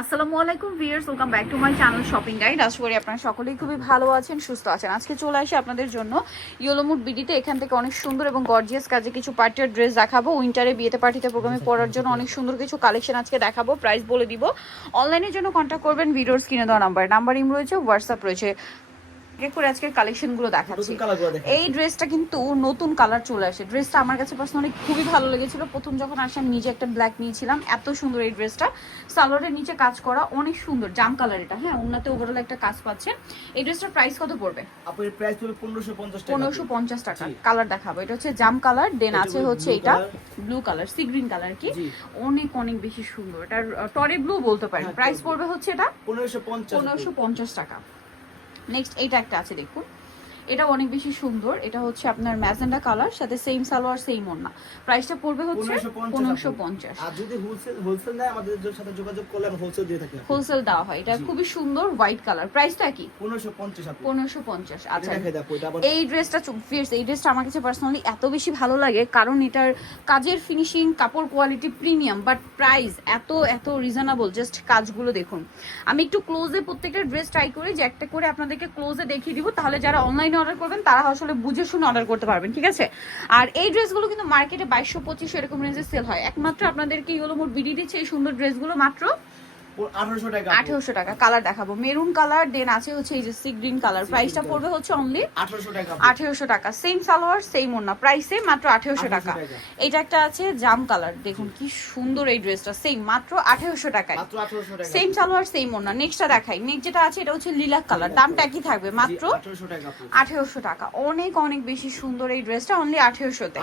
আসসালামু আলাইকুম viewers, welcome back to my channel shopping guide. আশা করি আপনারা সকলেই খুবই ভালো আছেন, সুস্থ আছেন। আজকে চলে আসি আপনাদের জন্য ইয়েলোমুড বিডিতে। এখান থেকে অনেক সুন্দর এবং গর্জিয়াস কাজে কিছু পার্টির ড্রেস দেখাবো। উইন্টারে বিয়েতে পার্টিতে প্রোগ্রামে পরার জন্য অনেক সুন্দর কিছু কালেকশন আজকে দেখাবো। প্রাইস বলে দিব। অনলাইনের জন্য কন্ট্যাক্ট করবেন ভিডিওর স্ক্রিনে দেওয়া নাম্বার ইম রয়েছে, হোয়াটসঅ্যাপ রয়েছে। করে আজকের কালেকশনগুলো দেখাচ্ছি। এই ড্রেসটা কিন্তু নতুন কালার চলে আসে। ড্রেসটা আমার কাছে পার্সোনালি খুবই ভালো লেগেছিল। প্রথম যখন আসে আমি নিজে একটা ব্ল্যাক নিয়েছিলাম, এত সুন্দর এই ড্রেসটা। সালোয়ারের নিচে কাজ করা, অনেক সুন্দর জাম কালার এটা। হ্যাঁ, ওনাতে ওভারঅল একটা কাজ পাচ্ছেন। এই ড্রেসটার প্রাইস কত পড়বে? আপনার প্রাইস হলো 1550 টাকা। 1550 টাকা। কালার দেখাবো। এটা হচ্ছে জাম কালার, দেন আছে হচ্ছে এটা blue colour, sea green colour. কি অনেক অনেক বেশি সুন্দর। এটা টরে ব্লু বলতে পারেন। প্রাইস পড়বে হচ্ছে এটা 1550 টাকা। নেক্সট এইটা একটা আছে, দেখুন। এটা অনেক বেশি সুন্দর। এটা হচ্ছে আপনার ম্যাজেন্ডা কালার, সাথে সেম সালোয়ার সেম ওড়না। প্রাইসটা পড়বে হচ্ছে 1550। আর যদি হোলসেল নেয় আমাদের সাথে যোগাযোগ করলে আমরা হোলসেল দিয়ে থাকি। হোলসেল দেওয়া হয়। এটা খুবই সুন্দর হোয়াইট কালার। প্রাইসটা কি? 1550। আচ্ছা, এই ড্রেসটা এই ড্রেসটা আমার কাছে পার্সোনালি এত বেশি ভালো লাগে, কারণ এটার কাজের ফিনিশিং, কাপড় কোয়ালিটি প্রিমিয়াম, বাট প্রাইস এত এত রিজনেবল। জাস্ট কাজগুলো দেখুন। আমি একটু ক্লোজে প্রত্যেকটা ড্রেস ট্রাই করি, যে একটা করে আপনাদেরকে ক্লোজে দেখিয়ে দিব, তাহলে যারা অনলাইনে অর্ডার করবেন তারা আসলে বুঝে শুনে অর্ডার করতে পারবেন, ঠিক আছে? আর এই ড্রেসগুলো কিন্তু মার্কেটে 2200-2500 এরকম রেঞ্জে সেল হয়। একমাত্র আপনাদেরকে ইয়েলোমুড বিডি দিচ্ছে এই সুন্দর ড্রেসগুলো মাত্র 1800 টাকা। কালার দেখাবো, মেরুন কালার, দেন আছে হচ্ছে এই যে সি গ্রিন কালার। প্রাইসটা পড়বে হচ্ছে অনলি 1800 টাকা। সেম সালোয়ার সেম ওড়না, প্রাইসে মাত্র 1800 টাকা। এটা একটা আছে জাম কালার, দেখুন কি সুন্দর এই ড্রেসটা। সেম মাত্র 1800 টাকায়, সেম সালোয়ার সেম ওড়না। নেক্সটটা দেখাই। নেক্সট যেটা আছে এটা হচ্ছে লিলাক কালার, দামটা একই থাকবে, মাত্র 1800 টাকা। অনেক অনেক বেশি সুন্দর এই ড্রেসটা, অনলি 1800 তে।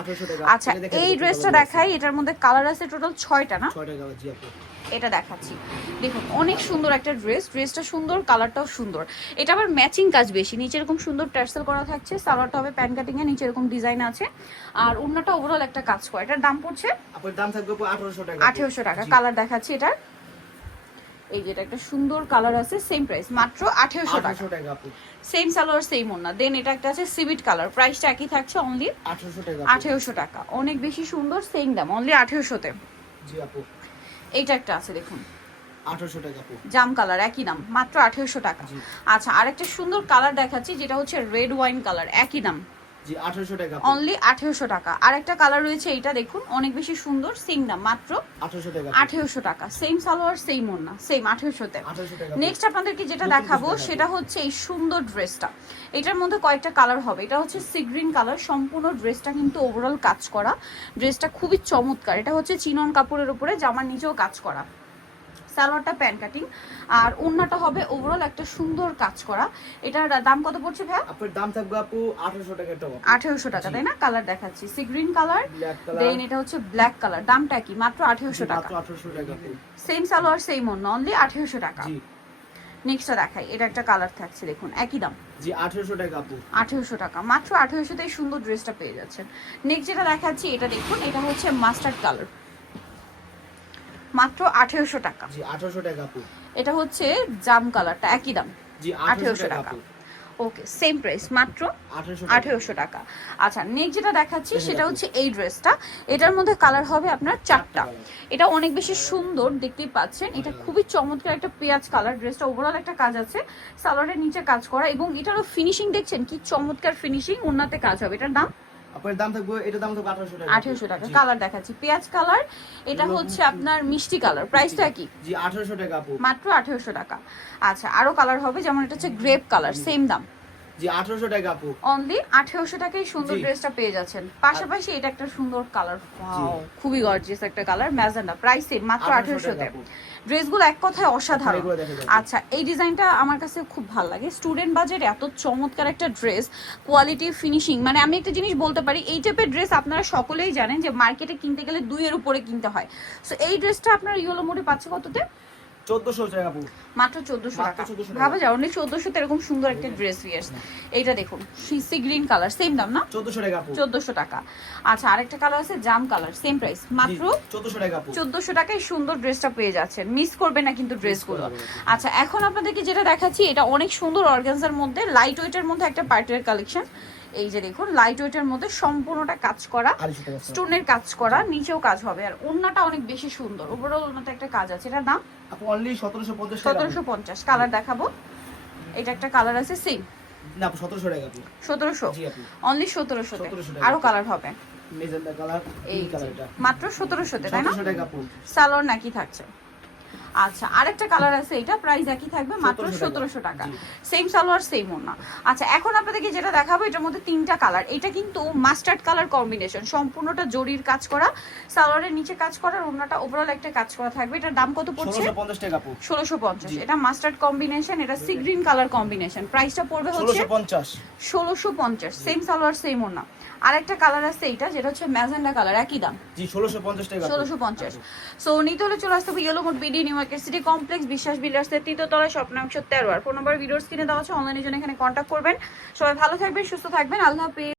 আচ্ছা, এই ড্রেসটা দেখাই। এটার মধ্যে কালার আছে টোটাল 6টা না? এটা দেখাচ্ছি, দেখুন অনেক সুন্দর একটা ড্রেস। ড্রেসটা সুন্দর, কালারটাও সুন্দর। এটা আবার ম্যাচিং কাজ বেশি। নিচে এরকম সুন্দর টার্সেল করা থাকছে, সালোয়ারটা হবে প্যান কাটিং এ, নিচে এরকম ডিজাইন আছে, আর ওড়নাটা ওভারঅল একটা কাজ করে। এটার দাম পড়ছে আপনার দাম থাকবে 1800 টাকা। কালার দেখাচ্ছি এটার। এই যে এটা একটা সুন্দর কালার আছে, সেম প্রাইস মাত্র 1800 টাকা। সেম সালোয়ার সেম ওড়না। দেন এটা একটা আছে সিভিট কালার, প্রাইসটা একই থাকছে, অনলি 1800 টাকা। অনেক বেশি সুন্দর, সেম দাম, অনলি 1800 তে। জি আপু। এইটা একটা আছে, দেখুন 1800 টাকা আপু। জাম কালার, একই দাম, মাত্র 1800 টাকা। আচ্ছা, আরেকটা সুন্দর কালার দেখাচ্ছি, যেটা হচ্ছে রেড ওয়াইন কালার, একই দাম, জি 1800 টাকা, অনলি 1800 টাকা। আরেকটা কালার রয়েছে, এইটা দেখুন অনেক বেশি সুন্দর, সেম দাম, মাত্র 1800 টাকা। 1800 টাকা। সেম সালোয়ার সেম ওড়না, সেম 1800 তে। নেক্সট আপনাদেরকে যেটা দেখাবো সেটা হচ্ছে এই সুন্দর ড্রেসটা। এটার মধ্যে কয়েকটা কালার হবে। এটা হচ্ছে সি গ্রিন কালার, সম্পূর্ণ ড্রেসটা কিন্তু ওভারঅল কাজ করা। ড্রেসটা খুবই চমৎকার। এটা হচ্ছে চিনন কাপড়ের উপরে, জামার নিচেও কাজ করা, সালোয়ারটা প্যান কাটিং, আর ওড়নাটা হবে ওভারঅল একটা সুন্দর কাজ করা। এটার দাম কত পড়ছে ভাই? আপনার দাম থাকবে আপু 1800 টাকা। 1800 টাকা, তাই না? কালার দেখাচ্ছি, সি গ্রিন কালার, দেন এটা হচ্ছে ব্ল্যাক কালার। দামটা কি? মাত্র 1800 টাকা। সেম সালোয়ার সেম ওড়না, অনলি 1800 টাকা। নেক্সটটা দেখাই। এটা একটা কালার থাকছে, দেখুন একই দাম, জি 1800 টাকা আপু। 1800 টাকা, মাত্র 1800 তে সুন্দর ড্রেসটা পেয়ে যাচ্ছেন। নেক্সট যেটা দেখাচ্ছি, এটা দেখুন, এটা হচ্ছে মাস্টার্ড কালার, মাত্র 1800 টাকা। জি 1800 টাকা আপু। এটা হচ্ছে জাম কালারটা, একই দাম, জি 1800 টাকা। ওকে, সেম প্রাইস, মাত্র 1800 টাকা। আচ্ছা, নেক্সট যেটা দেখাচ্ছি সেটা হচ্ছে এই ড্রেসটা। এটার মধ্যে কালার হবে আপনার 4টা। এটা অনেক বেশি সুন্দর, দেখতেই পাচ্ছেন। এটা খুবই চমৎকার একটা পেঁয়াজ কালার। ড্রেসটা ওভারঅল একটা কাজ আছে, সালোয়ারের নিচে কাজ করা, এবং এটারও ফিনিশিং দেখছেন কি চমৎকার ফিনিশিং। ওড়নাতে কাজ হবে। এটার দাম আপনার দাম থাকবে, এটা দাম থাকবে 1800 টাকা। 1800 টাকা। কালার দেখাচ্ছি, পেঁয়াজ কালার, এটা হচ্ছে আপনার মিষ্টি কালার। প্রাইসটা কি? জি 1800 টাকা আপু, মাত্র 1800 টাকা। আচ্ছা, আরো কালার হবে, যেমন এটা হচ্ছে গ্রেপ কালার, সেম দাম, জি 1800 টাকা আপু। অনলি 1800 টাকায় সুন্দর ড্রেসটা পেয়ে যাচ্ছেন। পাশাপাশি এটা একটা সুন্দর কালার, ওয়াও, খুবই গর্জিয়াস একটা কালার, ম্যাজেন্ডা, প্রাইস সেম, মাত্র 1800 তে। ড্রেসগুলো এক কথায় অসাধারণ। আচ্ছা, এই ডিজাইনটা আমার কাছে খুব ভালো লাগে। স্টুডেন্ট বাজেট এত চমৎকার একটা ড্রেস, কোয়ালিটি ফিনিশিং, মানে আমি একটা জিনিস বলতে পারি, এই টাইপের ড্রেস আপনারা সকলেই জানেন যে মার্কেটে কিনতে গেলে 2 এর উপরে কিনতে হয়। সো এই ড্রেসটা আপনার ইয়েলো মোডে পাচ্ছে কততে? 1400 টাকা আপু, মাত্র 1400 টাকা। ভাবা যায়, অনেক 1400 তে এরকম সুন্দর একটা ড্রেস ভিয়ার্স। এইটা দেখুন, সি গ্রিন কালার, সেম দাম না? 1400 টাকা আপু। 1400 টাকা। আচ্ছা, আরেকটা কালার আছে জাম কালার, সেম প্রাইস, মাত্র 1400 টাকা আপু। 1400 টাকায় সুন্দর ড্রেসটা পেয়ে যাচ্ছেন। মিস করবেন না কিন্তু ড্রেসগুলো। আচ্ছা, এখন আপনাদেরকে যেটা দেখাচ্ছি, এটা অনেক সুন্দর অর্গানজার মধ্যে, লাইট ওয়েটের মধ্যে একটা পার্টিওয়ার কালেকশন। এই যে দেখুন লাইট ওয়েটের মধ্যে সম্পূর্ণটা কাজ করা, স্টোনের কাজ করা, নিচেও কাজ হবে। আর ওড়নাটা অনেক বেশি সুন্দর, ওভারঅল ওড়নাতে একটা কাজ আছে। এটার দাম আপু অনলি 1750 1750। কালার দেখাবো, এটা একটা কালার আছে সেম না আপু 1700 টাকা আপু 1700, জি আপু অনলি 1700 তে। আরো কালার হবে, মেজেন্টা কালার, এই কালারটা মাত্র 1700 তে, তাই না? 1700 টাকা আপু। সালোয়ার নাকি থাকছে। আচ্ছা আরেকটা কালার আছে, এটা প্রাইস একই থাকবে মাত্র 1700 টাকা। সেম সালোয়ার সেম ওড়না। আচ্ছা এখন আপনাদেরকে যেটা দেখাবো এটার মধ্যে তিনটা কালার। এটা কিন্তু মাস্টার্ড কালার কম্বিনেশন, সম্পূর্ণটা জরির কাজ করা, সালোয়ারের নিচে কাজ করা, ওড়নাটা ওভারঅল একটা কাজ করা থাকবে। এটার দাম কত পড়ছে? 1650 টাকা আপু 1650। এটা মাস্টার্ড কম্বিনেশন, এটা সি গ্রিন কালার কম্বিনেশন। প্রাইসটা পড়বে হচ্ছে 1650। সেম সালোয়ার সেম ওড়না। আরেকটা কালার আছে এটা, যেটা হচ্ছে ম্যাজেন্ডা কালার, একই দাম জি 1650 টাকা 1650। সো নিতে হলে চলে আসতে হবে yellow mode BD new market city complex, বিশ্বাস বিল্ডার্সের 3য় তলায়, শপ নং 13। আর ফোন নাম্বার ভিডিওর স্ক্রিনে দেওয়া আছে, অনলাইনে জন্য এখানে কন্ট্যাক্ট করবেন। সবাই ভালো থাকবেন, সুস্থ থাকবেন, আল্লাহ হাফেজ।